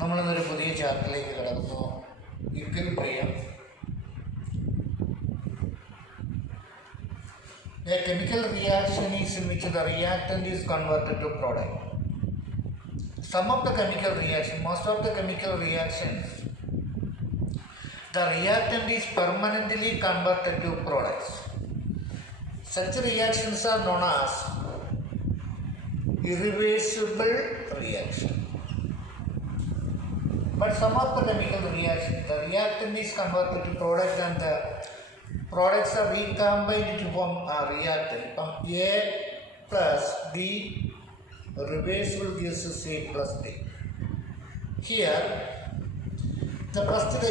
നമ്മളിന്നൊരു പുതിയ ചാപ്റ്ററിലേക്ക് കിടക്കുന്നു. Equilibrium. A chemical reaction is in which the reactant is converted to product. Some of the chemical reaction, most of the chemical reactions, the reactant is permanently converted to products. Such reactions are known as irreversible reaction. But some of the chemical reactions, the reactant is converted to product and the products are recombined to form a reactant. From A plus B, reversible gives us A plus B. Here, the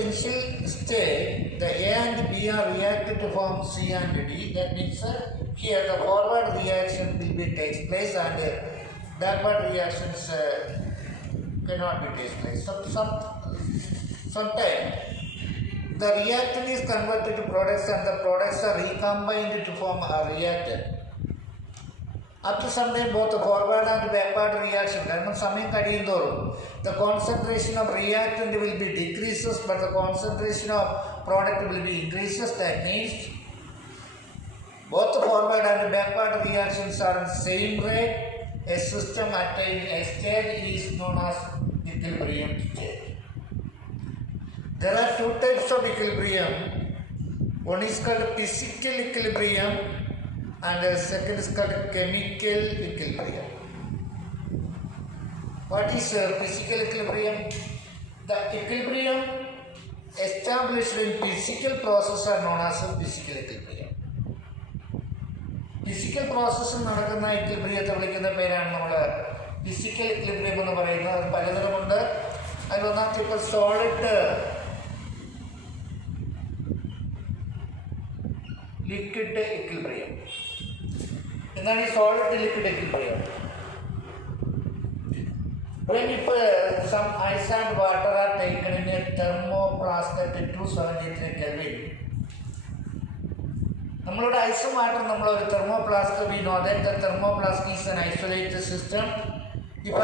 initial state, the A and B are reacted to form C and D. That means here the forward reaction will be takes place and backward reactions cannot be takes place. Sometimes the reactant is converted to products and the products are recombined to form a reactant. After some time both the forward and backward reaction, the concentration of reactant will be decreases but the concentration of product will be increases. That means both the forward and backward reactions are in same rate. A system attaining a state is known as equilibrium state. There are two types of equilibrium. One is called physical equilibrium and the second is called chemical equilibrium. What is physical equilibrium? The equilibrium established in physical process are known as physical equilibrium. Physical process നടക്കുന്ന equilibrium വിളിക്കുന്ന പേരാണ് നമ്മൾ physical equilibrium എന്ന് പറയുന്നത്. അത് പലതരമുണ്ട്. അതിലൊന്നാമത്തെ ഇപ്പോൾ solid liquid equilibrium. എന്താണ് ഈ solid liquid equilibrium? When some ice and water are taken in a thermoplastic at 273 Kelvin, നമ്മളുടെ ഐസും വാട്ടർ നമ്മളൊരു thermoplastic, we know that the thermoplastic is an isolated system. If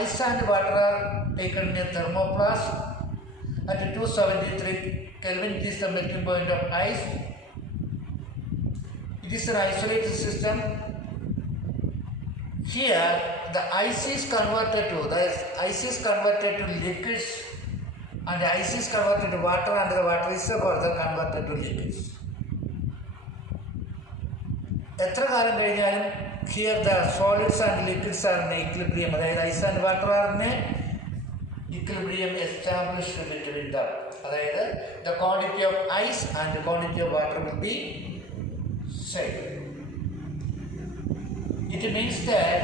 ice and water are taken in a thermoplast at 273 Kelvin, it is the melting point of ice. It is an isolated system. Here the ice is converted to liquids and the ice is converted to water and the water is further converted to liquids. എത്ര കാലം കഴിഞ്ഞാലും here the solids and liquids are in equilibrium, അതായത് ice and water are in equilibrium established between them. അതായത് the quantity of ice and the quantity of water will be same. It means that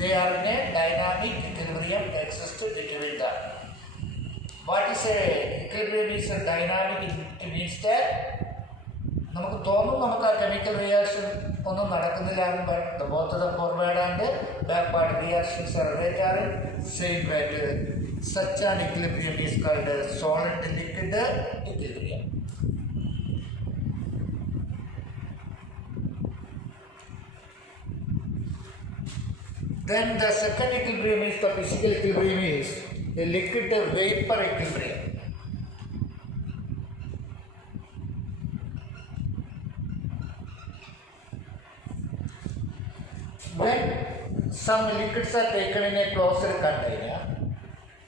they are in a dynamic equilibrium existed between them. What is a equilibrium is a dynamic? It means that നമുക്ക് തോന്നും നമുക്ക് ആ chemical reaction ഒന്നും നടക്കുന്നില്ല. But both the forward and backward reactions are at same rate. Such an equilibrium is called solid liquid equilibrium. Then the second equilibrium is the physical equilibrium is a liquid vapor equilibrium. When some liquids are taken in a closed container,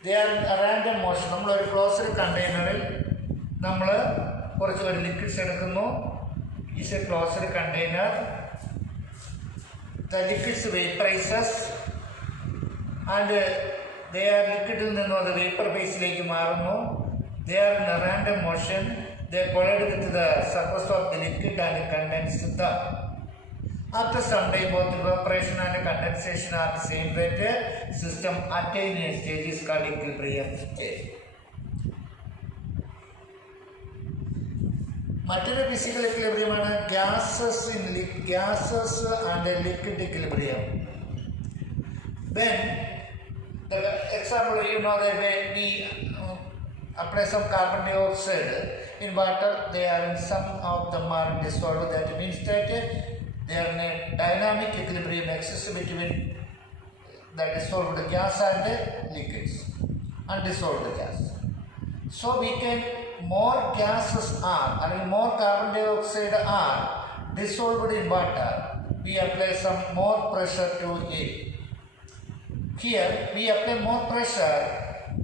they are in a random motion. നമ്മൾ ഒരു closed കണ്ടെയ്നറിൽ നമ്മൾ കുറച്ച് ഒരു liquids എടുക്കുന്നു. Is A closed container. The liquids vaporizes and they are liquidൽ നിന്നും അത് vapour ഫേസിലേക്ക് മാറുന്നു. They are in a random motion. They collide with the surface of the liquid and condense the. After some time both evaporation and condensation are the same rate. System attain a stage is called equilibrium state. മറ്റൊരു physical എക്വിലിബ്രിയമാണ് gases and liquid equilibrium. Then the example, you know that when we apply some carbon dioxide in water, they are in some of them are dissolved. That means that they are in a dynamic equilibrium exists between the dissolved gas and liquids. undissolved gas. So we can, more gases are, I mean more carbon dioxide are dissolved in water, we apply some more pressure to it. Here we apply more pressure,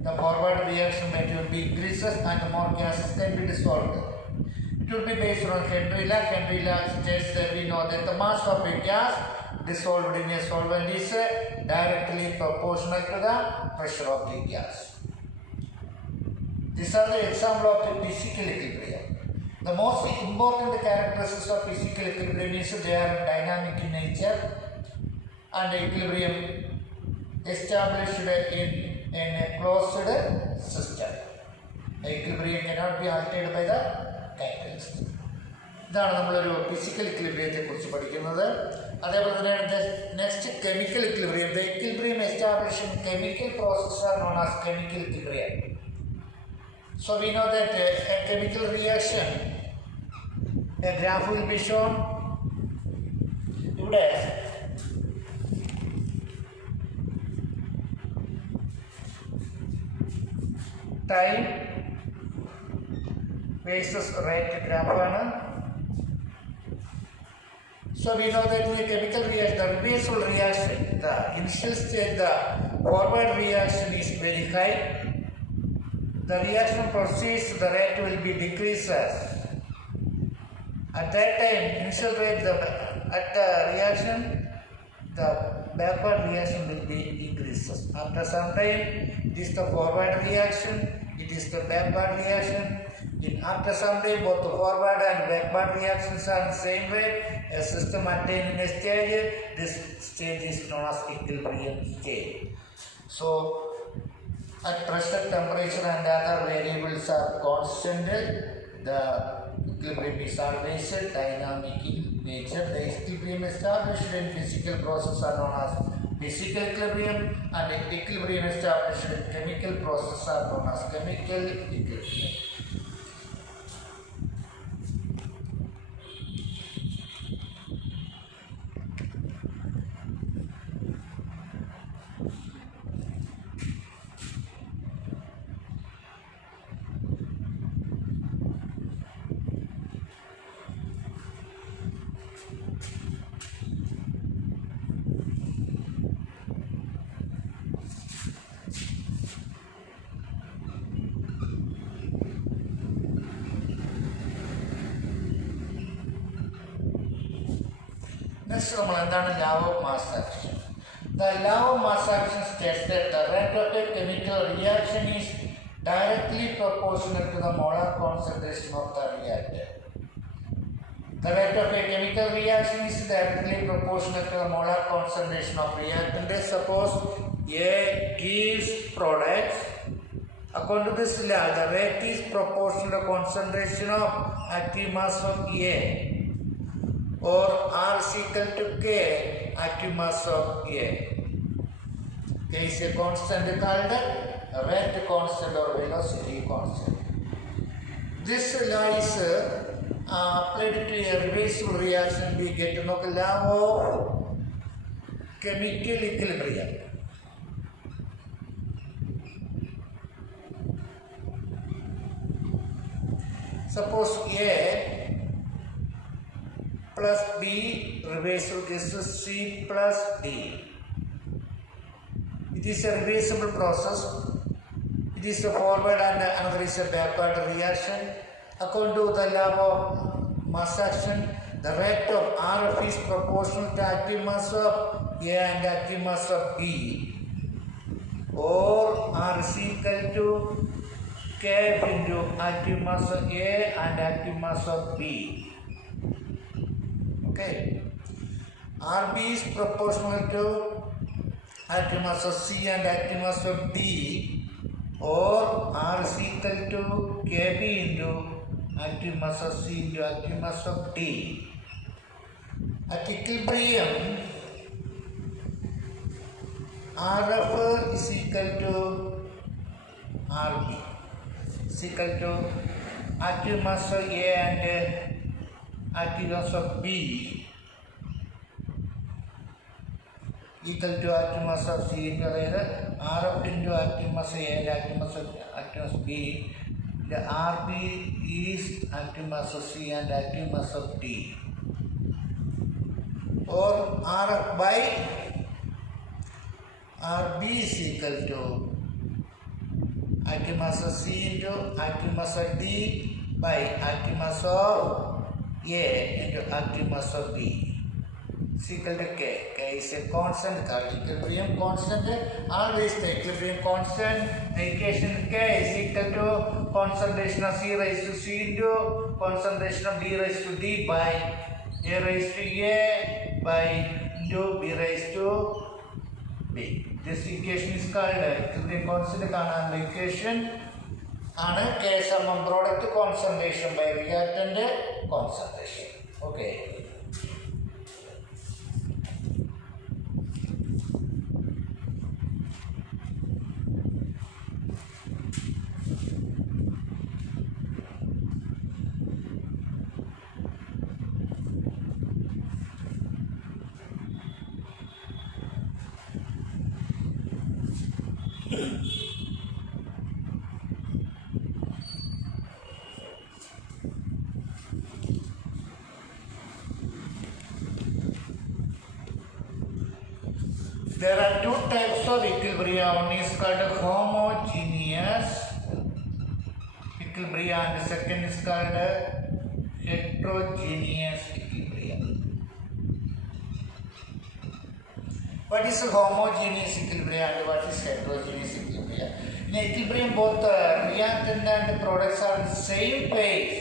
the forward reaction rate will be increases and more gases can be dissolved. It will be based on Henry law. Henry law states that we know that the mass of a gas dissolved in a solvent is directly proportional to the pressure of the gas. These are the example of the physical equilibrium. The most important characteristics of physical equilibrium is they are dynamic in nature and equilibrium established in a closed system. The equilibrium cannot be altered by the catalyst. ഇതാണ് നമ്മളൊരു physical ഇക്വിലിബ്രിയത്തെ കുറിച്ച് പഠിക്കുന്നത്. അതേപോലെ തന്നെ next chemical equilibrium. The equilibrium established in chemical process R known as chemical equilibrium. So we know that a chemical reaction, a graph will be shown. ഇവിടെ time versus rate graph ആണ്. So we know that in a chemical reaction, the reversible reaction, the initial state, the forward reaction is very high. The reaction proceeds, the rate will be decreases. At that time, initial rate, at the reaction, the backward reaction will be increases. After some time, it is the forward reaction, it is the backward reaction. After some time, both the forward and backward reactions are the same rate. A system attained in a stage, this stage is known as equilibrium stage. So, at pressure, temperature and other variables are constant, the equilibrium is always dynamic in nature. The equilibrium established in physical process are known as physical equilibrium, and the equilibrium established in chemical process are known as chemical equilibrium. Next, നമ്മൾ എന്താണ് law of mass action. The law of mass action states that the rate of a chemical reaction is directly proportional to the molar concentration of the reactant. The rate of a chemical reaction is directly proportional to the molar concentration of reactant. Suppose A gives products. According to this law, the rate is proportional to the concentration of active mass of A, or R is equal to K active mass of A. K is a constant called rate constant or velocity constant. This law is applied to a reversible reaction. We get to know the law of chemical equilibrium. Suppose A plus B reversible gives us C plus D. It is a reversible process. It is a forward and another is a backward reaction. According to the law of mass action, the rate of RF is proportional to active mass of A and active mass of B, or R is equal to Kf into active mass of A and active mass of B. Okay, RB is proportional to active mass of C and active mass of D, or R is equal to Kb into active mass of C into active mass of D. At equilibrium, RF is equal to RB is equal to active mass of A and active mass of B equal to active mass of C into Rf into active mass A and active mass B. The Rb is active mass of C and active mass of D. Or Rf by Rb is equal to active mass of C into active mass of D by active mass of A into active mass of B. Is equal to K. K is a constant, equilibrium constant, always the equilibrium constant. The equation K is equal to concentration of C raised to C into concentration of D raised to D by A raised to A by into B raised to B. This equation is called equilibrium constant. The equation ആണ് K സമം product concentration by reactant concentration. Okay. There are two types of equilibrium. One is called homogeneous equilibrium and the second is called heterogeneous equilibrium. What is homogeneous equilibrium and what is heterogeneous equilibrium? In equilibrium, both the reactant and the products are in the same phase.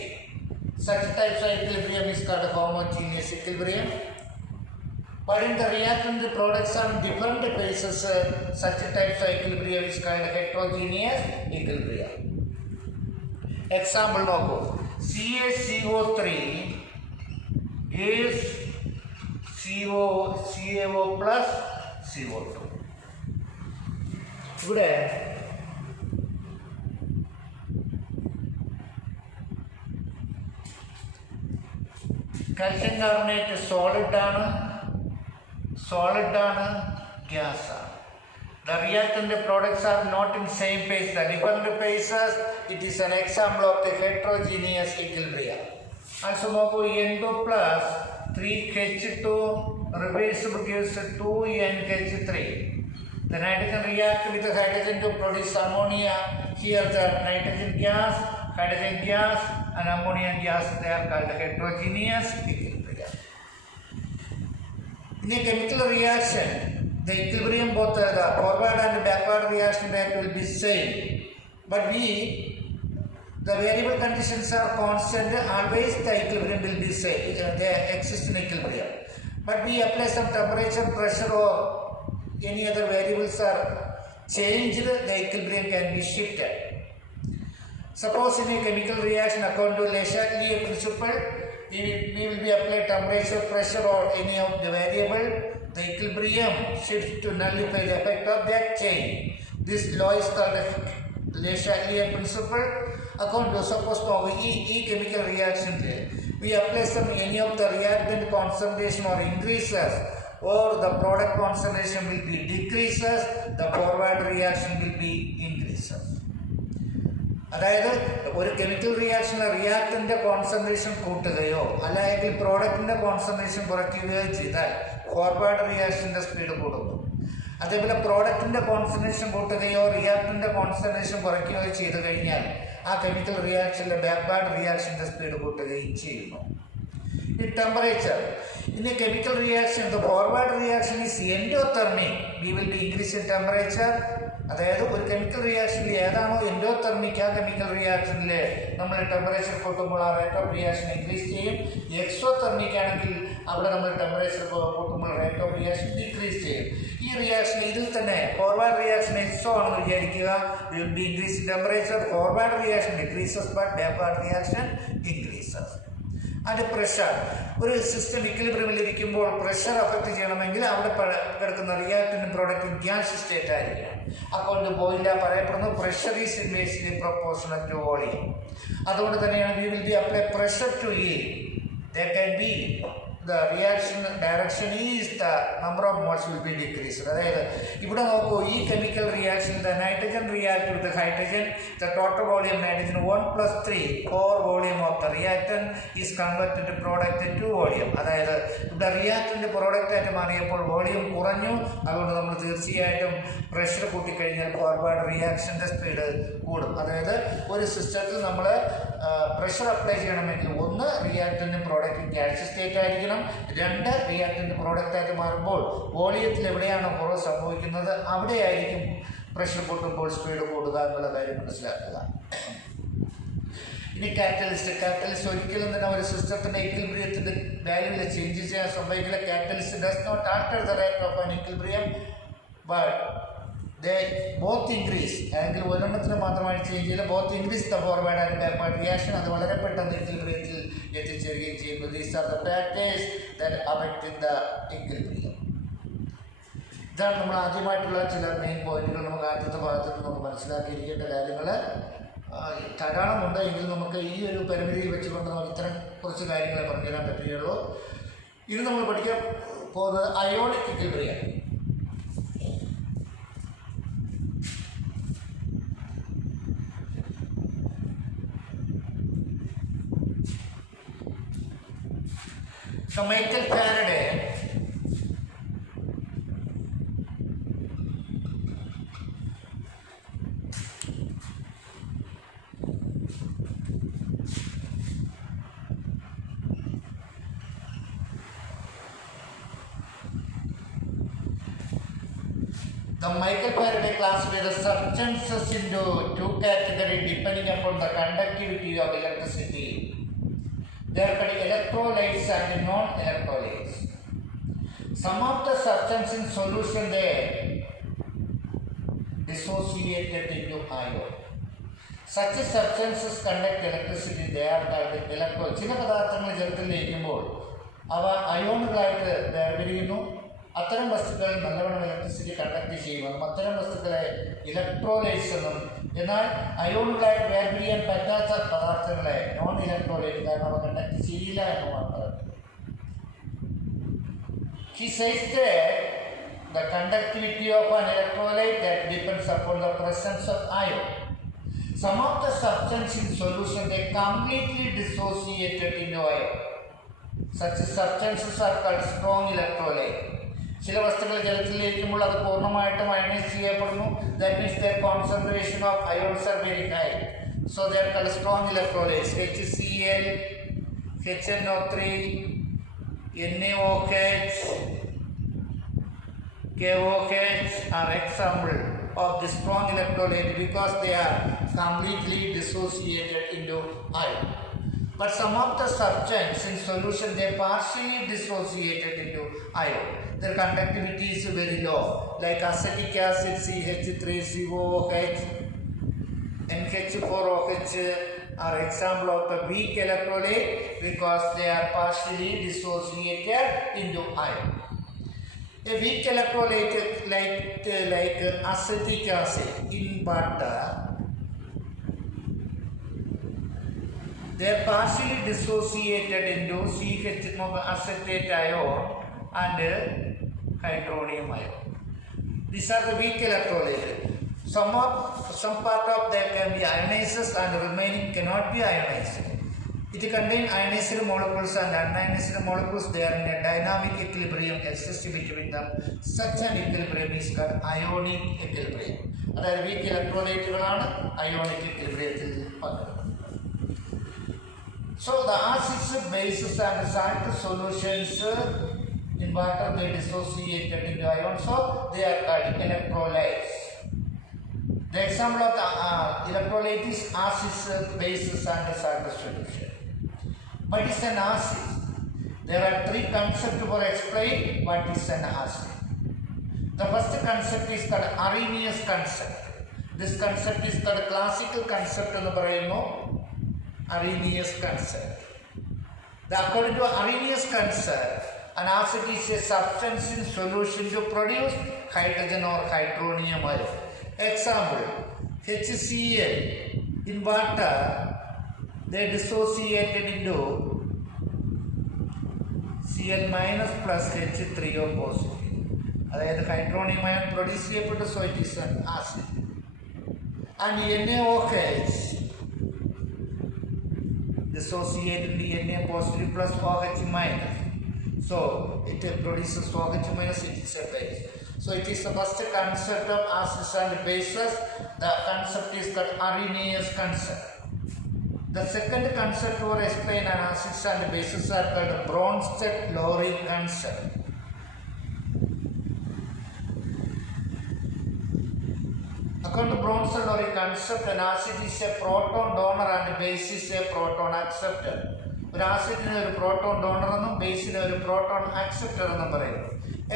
Such types of equilibrium is called homogeneous equilibrium. But in the reactant, the products are in different phases. Such types of equilibrium is called heterogeneous equilibrium. Example note: CaCO3 is CaO plus CO2. Good. Calcium carbonate solid gas. The reactant products are not in same phase. The different phases. It is an example of the heterogeneous equilibrium. Also, N2 plus 3H2 reversible gives 2NH3. The nitrogen reacts with the hydrogen to produce ammonia. Here the nitrogen gas, hydrogen gas and ammonia gas, they are called heterogeneous equilibrium. In a chemical reaction, the equilibrium, both the forward and backward reaction rate will be same. But the variable conditions are constant, always the equilibrium will be same. They exist in equilibrium. But we apply some temperature, pressure or any other variables are changed, the equilibrium can be shifted. Suppose in a chemical reaction according to Le Chatelier principle, we will be apply temperature, pressure or any of the variable, the equilibrium shifts to nullify the effect of that change. This law is called the Le Chatelier principle. According to suppose E chemical reaction, we apply some any of the reactant concentration or increases or the product concentration will be decreases, the forward reaction will be increases. അതായത് ഒരു chemical റിയാക്ഷനിലെ റിയാക്ടൻ്റെ concentration കൂട്ടുകയോ അല്ലെങ്കിൽ പ്രോഡക്റ്റിൻ്റെ concentration കുറയ്ക്കുകയോ ചെയ്താൽ forward റിയാക്ഷൻ്റെ speed കൂടുന്നു. അതേപോലെ പ്രോഡക്റ്റിൻ്റെ കോൺസെൻട്രേഷൻ കൂട്ടുകയോ റിയാക്ടൻ്റെ കോൺസെൻട്രേഷൻ കുറയ്ക്കുകയോ ചെയ്തു കഴിഞ്ഞാൽ ആ കെമിക്കൽ റിയാക്ഷനിലെ ബാക്ക്വേർഡ് റിയാക്ഷൻ്റെ സ്പീഡ് കൂട്ടുകയും ചെയ്യുന്നു. In temperature, in a chemical reaction, the forward reaction is endothermic. We will be increasing temperature. അതായത് ഒരു കെമിക്കൽ റിയാക്ഷനിൽ ഏതാണോ എൻഡോതെർമിക് ആ കെമിക്കൽ റിയാക്ഷനിൽ നമ്മൾ ടെമ്പറേച്ചർ കൂട്ടുമ്പോൾ ആ റേറ്റ് ഓഫ് റിയാക്ഷൻ ഇൻക്രീസ് ചെയ്യും. എക്സോതെർമിക് ആണെങ്കിൽ അവിടെ നമ്മൾ ടെമ്പറേച്ചർ കൂട്ടുമ്പോൾ റേറ്റ് ഓഫ് റിയാക്ഷൻ ഡിക്രീസ് ചെയ്യും. ഈ റിയാക്ഷൻ ഇതിൽ തന്നെ ഫോർവേഡ് റിയാക്ഷൻ എക്സോ ആണെന്ന് വിചാരിക്കുക, will be increase in temperature. Forward reaction decreases but backward reaction increases. അതിൻ്റെ പ്രഷർ, ഒരു സിസ്റ്റം ഇക്വിലിബ്രിയമിലിരിക്കുമ്പോൾ പ്രഷർ അഫക്റ്റ് ചെയ്യണമെങ്കിൽ അവിടെ കിടക്കുന്ന റിയാക്ടൻറ്റും പ്രോഡക്റ്റും ഗ്യാസ് സ്റ്റേറ്റ് ആയിരിക്കണം. അക്കൗണ്ട് ബോയില പറയപ്പെടുന്നു pressure is inversely proportional to volume. അതുകൊണ്ട് തന്നെയാണ് we will be apply pressure to yield. There can be the reaction direction is the number of moles will be decreased. അതായത് ഇവിടെ നോക്കൂ, ഈ chemical reaction the nitrogen react with the hydrogen, the total volume nitrogen 1 plus 3 core volume of the reactant is converted to product 2 volume. അതായത് ഇവിടെ reactant product ആയിട്ട് മാറിയപ്പോൾ volume കുറഞ്ഞു. അതുകൊണ്ട് നമ്മൾ തീർച്ചയായിട്ടും പ്രഷർ കൂട്ടിക്കഴിഞ്ഞാൽ ഫോർവേഡ് റിയാക്ഷൻ്റെ സ്പീഡ് കൂടും. അതായത് ഒരു സിസ്റ്റത്തിൽ നമ്മൾ പ്രഷർ അപ്ലൈ ചെയ്യണമെങ്കിൽ ഒന്ന് റിയാക്ടന്റ് പ്രോഡക്റ്റ് ഗ്യാസ് സ്റ്റേറ്റ് ആയിരിക്കണം, രണ്ട് റിയാക്ടന്റ് പ്രോഡക്റ്റ് ആയിട്ട് മാറുമ്പോൾ വോളിയത്തിൽ എവിടെയാണോ കുറവ് സംഭവിക്കുന്നത് അവിടെയായിരിക്കും പ്രഷർ കൂട്ടുമ്പോൾ സ്പീഡ് കൂടുക എന്നുള്ള കാര്യം മനസ്സിലാക്കുക. ഇനി കാറ്റലിസ്റ്റ് ഒരിക്കലും തന്നെ ഒരു സിസ്റ്റത്തിൻ്റെ ഇക്വിലിബ്രിയത്തിൻ്റെ വാല്യൂവിൽ ചേഞ്ച് ചെയ്യാൻ സംഭവിക്കില്ല. Catalyst does not alter the rate of an equilibrium, but they both increase. അല്ലെങ്കിൽ ഒരെണ്ണത്തിന് മാത്രമായി ചേഞ്ച് ചെയ്യില്ല, both increase the forward and backward reaction. അത് വളരെ പെട്ടെന്ന് ഇക്വിലിബ്രിയത്തിൽ എത്തിച്ചേരുകയും ചെയ്യുന്നു. These are the factors that affect the equilibrium. ഇതാണ് നമ്മൾ ആദ്യമായിട്ടുള്ള ചില മെയിൻ പോയിന്റുകൾ. നമുക്ക് ആദ്യത്തെ ഭാഗത്ത് നമുക്ക് മനസ്സിലാക്കിയിരിക്കേണ്ട കാര്യങ്ങൾ ധാരാളമുണ്ട്. എങ്കിൽ നമുക്ക് ഈ ഒരു പരിമിതിയിൽ വെച്ചുകൊണ്ട് നമുക്ക് ഇത്തരം കുറച്ച് കാര്യങ്ങളെ പറഞ്ഞുതരാൻ പറ്റുകയുള്ളൂ. ഇത് നമ്മൾ പഠിക്കാൻ പോകുന്നത് ionic equilibrium. So Michael Faraday classified the substances into two categories depending upon the conductivity of electricity. There are electrolytes and non-electrolytes. Some of the substances in solution they dissociated into ion. Such substances conduct electricity. They are called electrolytes. ചില പദാർത്ഥങ്ങൾ ജലത്തിൽ ലയിക്കുമ്പോൾ അവ അയോണുകളായിട്ട് വേർതിരിയുന്നു. അത്തരം വസ്തുക്കൾ നല്ലവണ്ണം electricity conduct ചെയ്യുമെന്നും അത്തരം വസ്തുക്കളെ ഇലക്ട്രോലൈറ്റ്സ് എന്നും, എന്നാൽ അയോണുകളായിട്ട് വേർതിരിയാൻ പറ്റാത്ത പദാർത്ഥങ്ങളെ നോൺ ഇലക്ട്രോലൈറ്റ്, കാരണം അവ കണ്ടക്ട് ചെയ്യില്ല എന്നുമാണ് പറയുന്നത്. He says that the conductivity of an electrolyte that depends upon the presence of ion. Some of the substances in solution they completely dissociated into ion. Such substances are called strong electrolyte. ചില വസ്തുക്കൾ ജലത്തിൽ ലയിക്കുമ്പോൾ അത് പൂർണ്ണമായിട്ടും ionise ചെയ്യപ്പെടുന്നു. That means the concentration of ions are very high. So they are called strong electrolytes. HCl, HNO3, NaOH, KOH are example of the strong electrolyte because they are completely dissociated into ion. But some of the substances in solution they partially dissociated into ion. Their conductivity is very low, like acetic acid CH3COOH, NH4OH are example of the weak electrolyte because they are partially dissociated into ion. A weak electrolyte like acetic acid in water, they are partially dissociated into CH acetate ion and hydronium ion. These are the weak electrolytes. Some part of them can be ionized and remaining cannot be ionized. It contains ionized molecules and unionized molecules. They are in a dynamic equilibrium exists between them. Such an equilibrium is called ionic equilibrium. That is weak electrolytes ionic equilibrium. So the acids, bases and salt solutions in water they dissociated into ions, so they are called electrolytes. The example of the electrolyte is acids, bases and salt solution. What is an acid? There are three concepts for explain what is an acid. The first concept is called Arrhenius concept. This concept is called classical concept എന്ന് പറയുന്നു. Arrhenius concept. According to Arrhenius concept, an acid is a substance in solution to produce hydrogen or hydronium ion. Example, HCl in water they dissociated into Cl minus plus H3O positive. അതായത് hydronium ion produce ചെയ്യപ്പെട്ടു, so it is an acid. And NaOH dissociated Na positive plus OH minus. So it produces OH minus, it is a base. So it is the first concept of acids and bases. The concept is called Arrhenius concept. The second concept for explain an acids and bases are called Bronsted-Lowry concept. According to Bronsted-Lowry concept, an acid is a proton donor and base is a proton acceptor. ഒരു ആസിഡിന് ഒരു proton donor എന്നും ബേസിന് ഒരു proton acceptor എന്നും പറയും.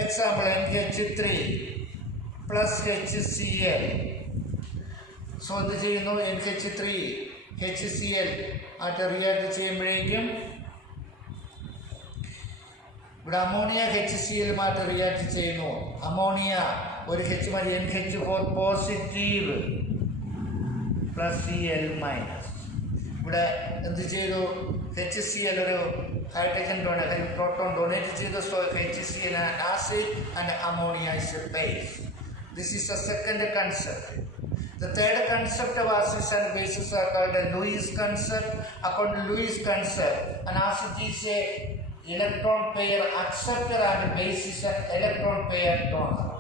Example NH3 plus HCl. So ഇത് ചെയ്യുന്നു NH3 HCl ആയിട്ട് react ചെയ്യുമ്പോഴേക്കും ഇവിടെ അമോണിയ HCl റിയാക്ട് ചെയ്യുന്നു. അമോണിയ ഒരു H മതി, NH4 positive plus Cl minus. ഇവിടെ എന്ത് ചെയ്തു? HCl ഒരു hydrogen proton donate ചെയ്തു. So HCl an acid and ammonia is a base. This is the second concept. The third concept of acids and bases are called the Lewis concept. According to Lewis concept, an acid is a electron pair acceptor and base is an electron pair donor.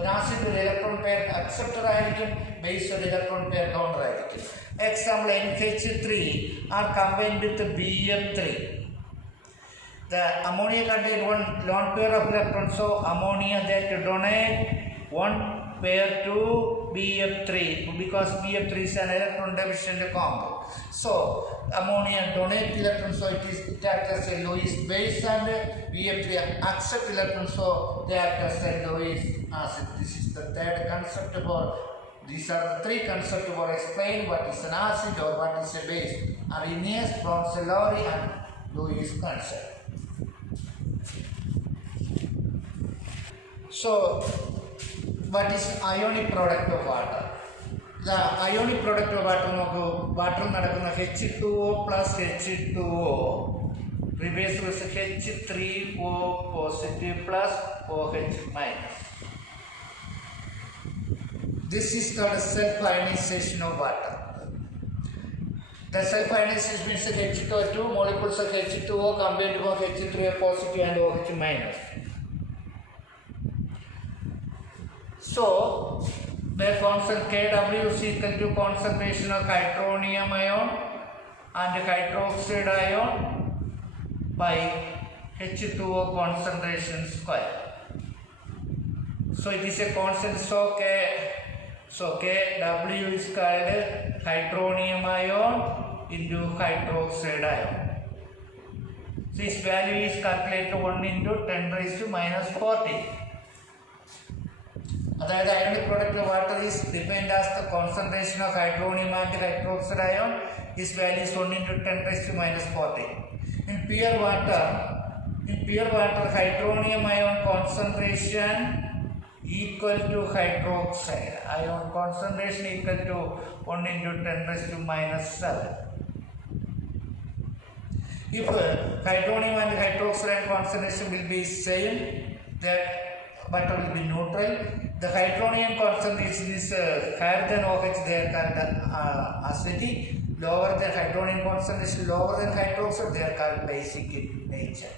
An acid ഒരു electron pair acceptor ആയിരിക്കും, base ഒരു electron pair donor ആയിരിക്കും. Example NH3 are combined with Bf3. The ammonia contains one lone pair of electrons, so ammonia that donate one pair to Bf3 because Bf3 is an electron deficient compound. So ammonia donate electrons, so it acts as a Lewis base, and Bf3 accept electrons, so they act as a Lewis acid. This is the third concept for. These are the three concepts for explain what is an acid or what is a base. Arrhenius, Bronsted-Lowry and Lewis concept. So, what is ionic product of water? The ionic product of water നടക്കുന്ന H2O plus H2O replace with H3O positive plus OH minus. This is called self-ionization of water. The self-ionization means that H2O, molecules of H2O combined with H3O positive and OH minus. So, the constant Kw is equal to concentration of hydronium ion and hydroxide ion by H2O concentration square. So, it is a constant, so Kw is called hydronium ion into hydroxide ion. This value is calculated 1 into 10 raised to minus 40. അതായത് ionic product of water is defined as the concentration of hydronium and hydroxide ion. This value is 1 into 10 raised to minus 40. In pure water, hydronium ion concentration equal to hydroxide ion concentration equal to 1 into 10 raised to minus 7. If hydronium and hydroxide concentration will be same, that water will be neutral. The hydronium concentration is higher than OH, they are called acidic. Lower than hydronium concentration, lower than hydroxide, they are called basic in nature.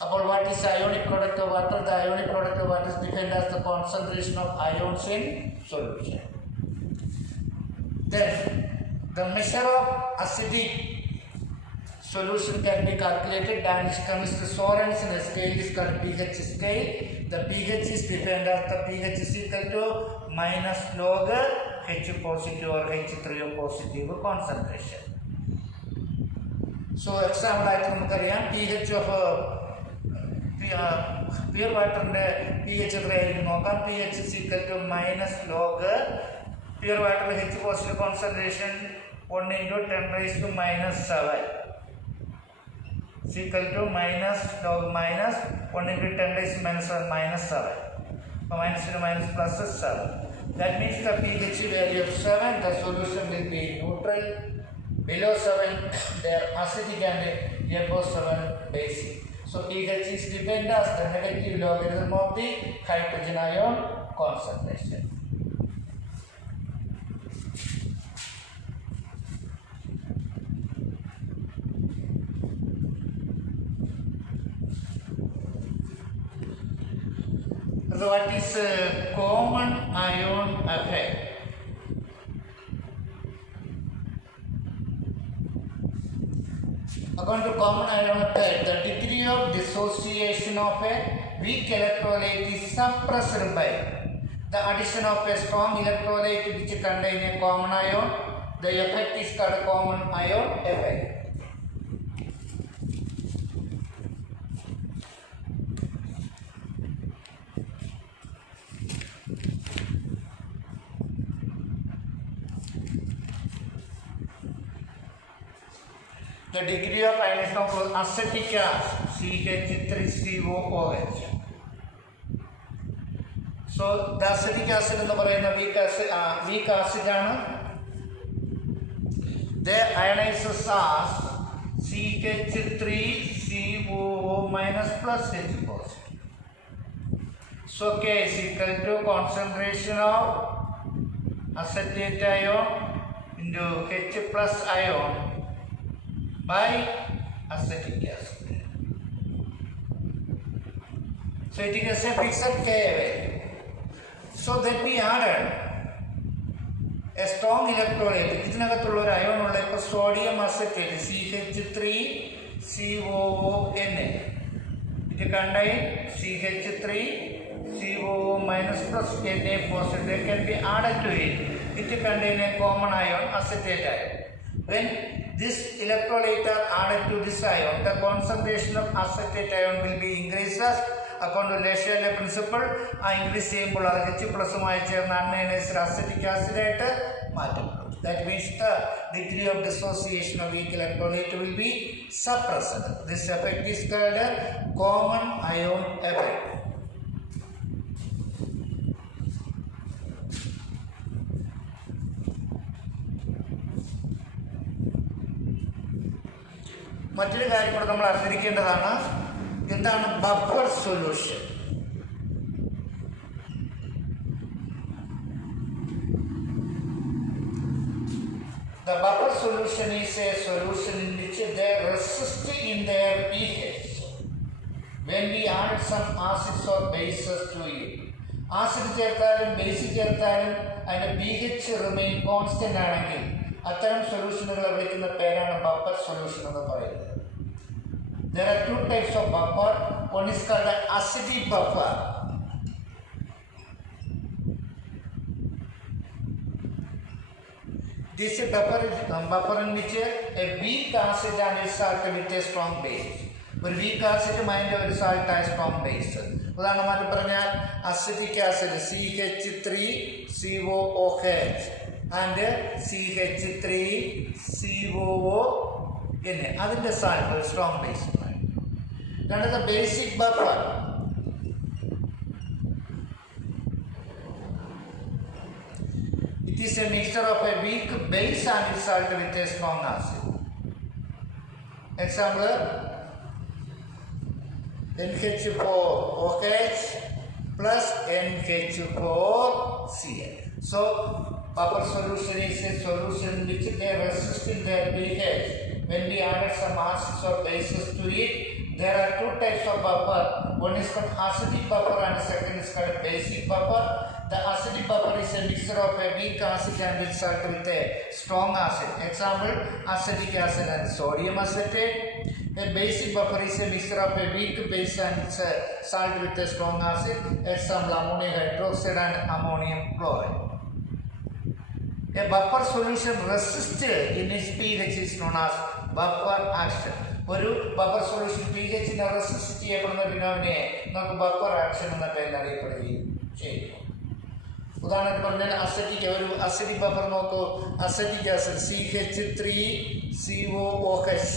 About what is ionic product of water? The ionic product of water is defined as the concentration of ions in solution. Then the measure of acidic solution can be calculated. Danish chemist Sorensen scale is called pH scale. The pH is defined as the pH is equal to minus log H positive or H3O positive concentration. So example ആയിട്ട് നമുക്കറിയാം pH of pure water pH എത്രയായിരിക്കും നോക്കാം. pH is equal to minus log pure water H positive concentration 1 into 10 raised to minus 7 is equal to minus log minus 1 into 10 raised to minus 7 minus 7. Minus into minus plus is 7. That means the pH value of 7, the solution will be neutral. Below 7 they are acidic and above 7 basic. So pH is defined as the negative logarithm of the hydrogen ion concentration. So what is common ion effect? According to common ion effect, the degree of dissociation of a weak electrolyte is suppressed by the addition of a strong electrolyte which contains a common ion. The effect is called common ion effect. The degree of ionization of acetic acid CH3COOH. So the acetic acid in the weak acid they ionize as CH3COO minus plus H positive. So K is equal to concentration of acetate ion into H plus ion by acetic acid. So it is a fixed K value. So that we added a strong electrolyte. ഇതിനകത്തുള്ള ഒരു ion ഉള്ള ഇപ്പോൾ sodium acetate CH3COONA. It contains CH3COO minus plus Na positive. They can be added to it. It contains a common ion, acetate ion. When this electrolyte are added to this ion, the concentration of acetate ion will be increased according to Lachelle principle. Increase ചെയ്യുമ്പോൾ അത് H പ്ലസുമായി ചേർന്ന് അൺഅയനൈസ്ഡ് acetic acid ആയിട്ട് മാറ്റപ്പെടും. That means the degree of dissociation of weak electrolyte will be suppressed. This effect is called common ion effect. മറ്റൊരു കാര്യം കൂടെ നമ്മൾ അറിഞ്ഞിരിക്കേണ്ടതാണ്, എന്താണ് buffer solution. The buffer solution is a solution in which they resist in their pH when we add some acids or bases to it. Acid ചേർത്താലും base ചേർത്താലും അതിൻ്റെ pH remain constant ആണെങ്കിൽ അത്തരം സൊല്യൂഷനുകളെ വിളിക്കുന്ന പേരാണ് ബഫർ സൊല്യൂഷൻ എന്ന് പറയുന്നത്. There are two types of buffer. One is called the acidic buffer. This buffer is buffer in which a weak acid and a salt with a strong base. ഒരു weak acid mind ഒരു salt ആയ strong base. ഉദാഹരണമായിട്ട് പറഞ്ഞാൽ acetic acid CH3COOH and CH3COONA. അതിൻ്റെ salt strong base. രണ്ടാമത്തെ basic buffer. It is a mixture of a weak base and its salt with a strong acid. Example, NH4OH plus NH4Cl. So, buffer solution is a solution which they resist in their pH. When we added some acids or bases to it, there are two types of buffer. One is called acidic buffer and the second is called basic buffer. The acidic buffer is a mixture of a weak acid and with salt with a strong acid. Example, acetic acid and sodium acetate. A basic buffer is a mixture of a weak base and salt with a strong acid. Example, ammonium hydroxide and ammonium chloride. A buffer solution resists in its pH is known as buffer action. ഒരു buffer solution pH-നെ resist ചെയ്യപ്പെടുന്ന ഫിനോമിനയെ നമുക്ക് buffer action എന്ന പേരിൽ അറിയപ്പെടുകയും ചെയ്യും. ഉദാഹരണത്തിന് പറഞ്ഞാൽ ഒരു acidic buffer നോക്കൂ. Acetic acid CH3COOH.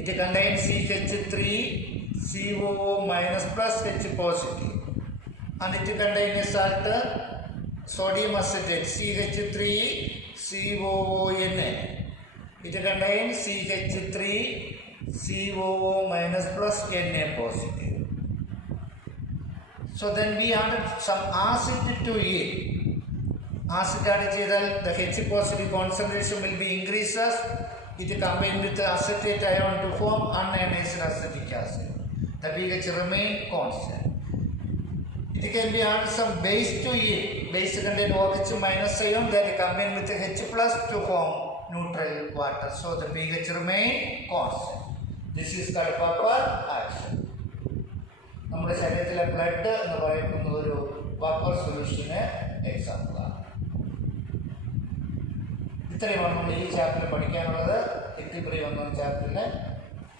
It contains CH3COO minus plus H positive. And it contains a salt sodium acetate CH3COONA. It contains CH3 COO minus plus Na positive. So then we added some acid to it. Acid added ചെയ്താൽ the H positive concentration will be increases. It combined with the acetate ion to form unionized acetic acid. The pH remain constant. It can be added some base to it. Base contain OH minus ion that combine with the H plus to form neutral water. So the pH remain constant. This is called vapor action. നമ്മുടെ ശരീരത്തിലെ blood എന്ന് പറയുന്നത് ഒരു വപ്പർ സൊല്യൂഷന് എക്സാമ്പിളാണ്. ഇത്രയുമാണ് നമ്മൾ ഈ ചാപ്റ്ററിൽ പഠിക്കാനുള്ളത്. എക്വിലിബ്രിയം എന്ന ചാപ്റ്ററിൽ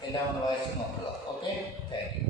എല്ലാം ഒന്ന് വായിച്ച് നോക്കുക. Okay, thank you.